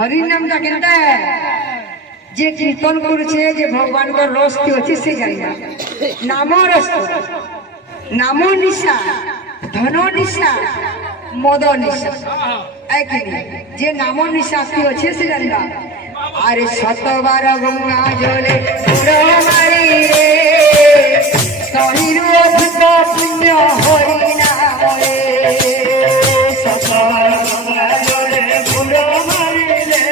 হরিনামটা কেনটা যে কীর্তন করছে যে ভগবানকে রস কি আছে সে জানি না নাম রস নাম নিশা ধন নিশা মদ নিশা যে নাম নিশা কি আছে সে জানি না আরে শতবার গঙ্গা জলে মারি রে তহিরু অধিক পুণ্য হরিনামে শতবার গঙ্গা জলে মারিলে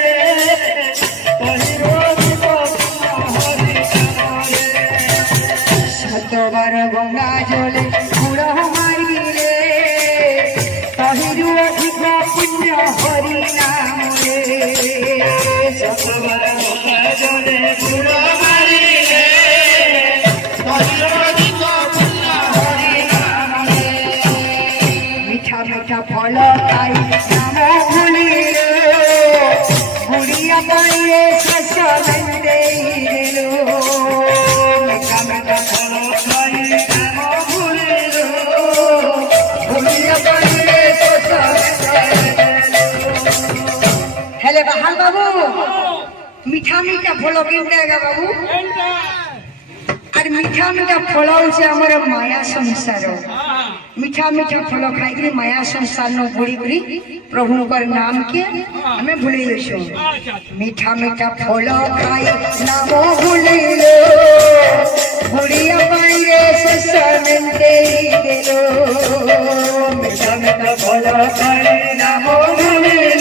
শতবার গঙ্গা জলে বুড়ো মারিলে তহিরু অধিক পুণ্য হরিনামে শতবার গঙ্গা জলে বুড়ো মারিলে তহিরু অধিক পুণ্য হরিনামে মিঠা মিঠা ফল খাই নাম ভুলিল বুড়িয়া পাইয়ে শস্য বেঁধে দিল মিঠা মিঠা ফল খাই নাম ভুলিল বুড়িয়া পাইয়ে শস্য হেলে বাহাল বাবু মিঠা মিঠা ফল কিনতে গা বাবু আর মিঠা মিঠা ফল হচ্ছে আমার মায়া সংসার মিঠা মিঠা ফল খাইকি মায়া সংসার নো বুড়ি বুড়ি প্রভুঙ্কর নাম কে আমি ভুলে যাচ্ছ মিঠা মিঠা ফল খাই নাম ভুলিল বুড়িয়া পাইলে শস্য বেঁধে দিল মিঠা মিঠা ফল খাই নাম ভুলিল